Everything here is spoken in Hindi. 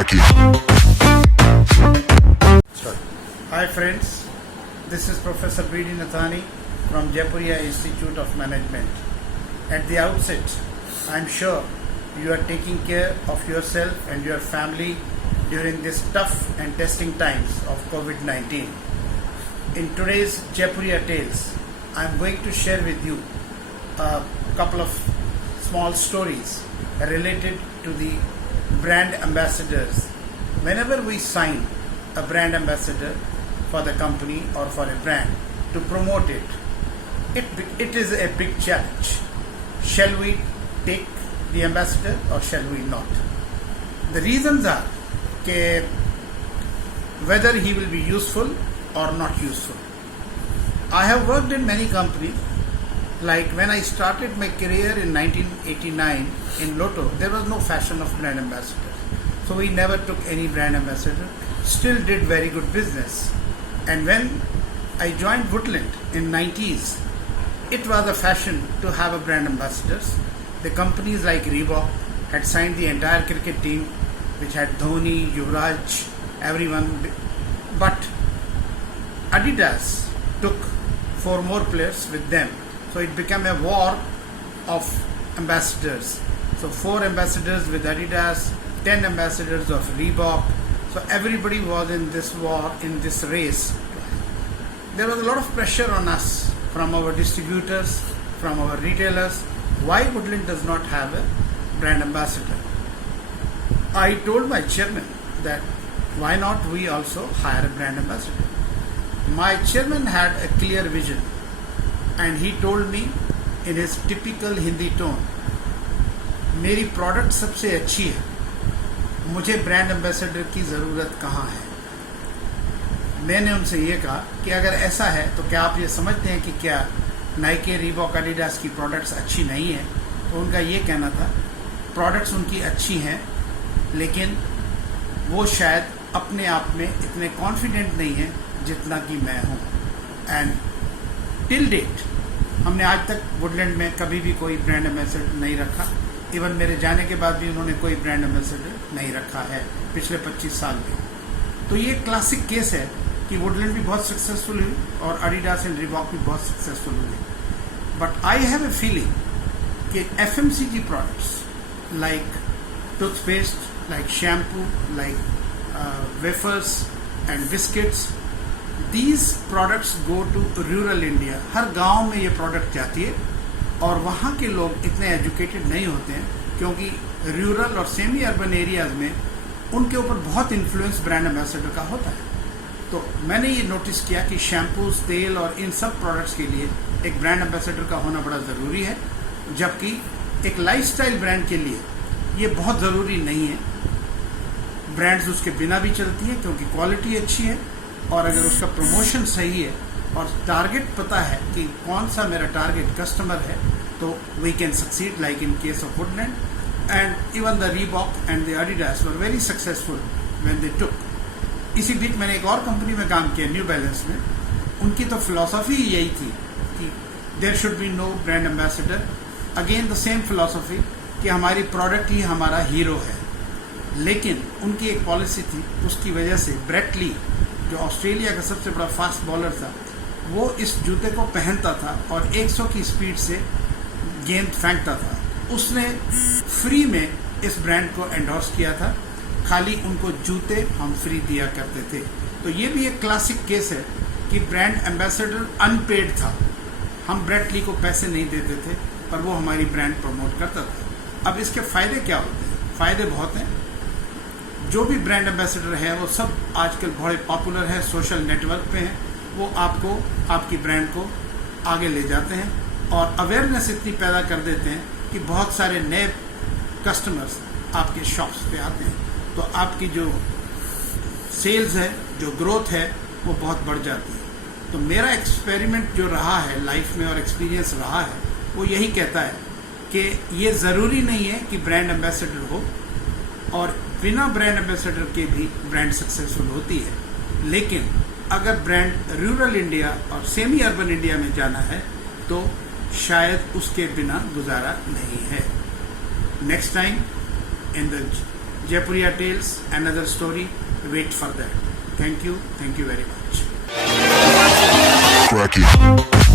Lucky. Hi friends, this is Professor B.D. Nathani from Jaipuria Institute of Management. At the outset, I am sure you are taking care of yourself and your family during these tough and testing times of COVID-19. In today's Jaipuria Tales, I am going to share with you a couple of small stories related to the brand ambassadors. Whenever we sign a brand ambassador for the company or for a brand to promote it, it is a big challenge. Shall we take the ambassador or shall we not? The reasons are whether he will be useful or not useful. I have worked in many companies. Like when I started my career in 1989 in Lotto, there was no fashion of brand ambassador. So we never took any brand ambassador, still did very good business. And when I joined Woodland in 90s, it was a fashion to have a brand ambassadors. The companies like Reebok had signed the entire cricket team, which had Dhoni, Yuvraj, everyone. But Adidas took 4 more players with them. So it became a war of ambassadors. So 4 ambassadors with Adidas, 10 ambassadors of Reebok. So everybody was in this war, in this race. There was a lot of pressure on us from our distributors, from our retailers. Why Woodland does not have a brand ambassador? I told my chairman that why not we also hire a brand ambassador? My chairman had a clear vision. And he told me in his typical Hindi tone, मेरी प्रोडक्ट सबसे अच्छी है, मुझे ब्रांड एम्बेसडर की ज़रूरत कहाँ है। मैंने उनसे ये कहा कि अगर ऐसा है तो क्या आप ये समझते हैं कि क्या नाइके, रीबॉक, एडिडास की प्रोडक्ट्स अच्छी नहीं है? तो उनका ये कहना था प्रोडक्ट्स उनकी अच्छी हैं, लेकिन वो शायद अपने आप में इतने कॉन्फिडेंट नहीं हैं जितना कि मैं हूँ। एंड टिल डेट हमने आज तक वुडलैंड में कभी भी कोई ब्रांड एम्बेसडर नहीं रखा। इवन मेरे जाने के बाद भी उन्होंने कोई ब्रांड एम्बेसडर नहीं रखा है पिछले 25 साल में। तो ये क्लासिक केस है कि वुडलैंड भी बहुत सक्सेसफुल हुई और एडिडास एंड रिबॉक भी बहुत सक्सेसफुल हुई। But I have a feeling कि FMCG products like toothpaste, like shampoo, like wafers and biscuits, These products go to rural India. हर गांव में ये प्रोडक्ट जाती है और वहाँ के लोग इतने एजुकेटेड नहीं होते हैं, क्योंकि रूरल और सेमी अर्बन एरियाज में उनके ऊपर बहुत इन्फ्लुएंस ब्रांड एम्बेसडर का होता है। तो मैंने ये नोटिस किया कि शैम्पूज, तेल और इन सब प्रोडक्ट्स के लिए एक ब्रांड एम्बेसडर का होना बड़ा ज़रूरी है, जबकि एक लाइफस्टाइल ब्रांड के लिए ये बहुत ज़रूरी नहीं है। ब्रांड्स उसके बिना भी चलती है क्योंकि क्वालिटी अच्छी है, और अगर उसका प्रमोशन सही है और टारगेट पता है कि कौन सा मेरा टारगेट कस्टमर है, तो we can succeed like in case of Woodland. And even the Reebok and the Adidas were very successful when they took. इसी बीच मैंने एक और कंपनी में काम किया, न्यू बैलेंस में। उनकी तो फिलॉसफी यही थी कि there should be no brand ambassador. Again the same philosophy कि हमारी प्रोडक्ट ही हमारा हीरो है। लेकिन उनकी एक पॉलिसी थी, उसकी वजह से ब्रेट ली, जो ऑस्ट्रेलिया का सबसे बड़ा फास्ट बॉलर था, वो इस जूते को पहनता था और 100 की स्पीड से गेंद फेंकता था। उसने फ्री में इस ब्रांड को एंडोर्स किया था, खाली उनको जूते हम फ्री दिया करते थे। तो ये भी एक क्लासिक केस है कि ब्रांड एम्बेसडर अनपेड था। हम ब्रेट ली को पैसे नहीं देते थे, पर वो हमारी ब्रांड प्रमोट करता था। अब इसके फ़ायदे क्या होते हैं? फ़ायदे बहुत हैं। जो भी ब्रांड एम्बेसडर है वो सब आजकल बहुत पॉपुलर है, सोशल नेटवर्क पे हैं। वो आपको, आपकी ब्रांड को आगे ले जाते हैं और अवेयरनेस इतनी पैदा कर देते हैं कि बहुत सारे नए कस्टमर्स आपके शॉप्स पे आते हैं। तो आपकी जो सेल्स है, जो ग्रोथ है, वो बहुत बढ़ जाती है। तो मेरा एक्सपेरिमेंट जो रहा है लाइफ में और एक्सपीरियंस रहा है, वो यही कहता है कि ये ज़रूरी नहीं है कि ब्रांड एम्बेसडर हो, और बिना ब्रांड एम्बेसडर के भी ब्रांड सक्सेसफुल होती है। लेकिन अगर ब्रांड रूरल इंडिया और सेमी अर्बन इंडिया में जाना है तो शायद उसके बिना गुजारा नहीं है। Next time in the Jaipuria Tales, another story. Wait for that. Thank you very much. Crack it.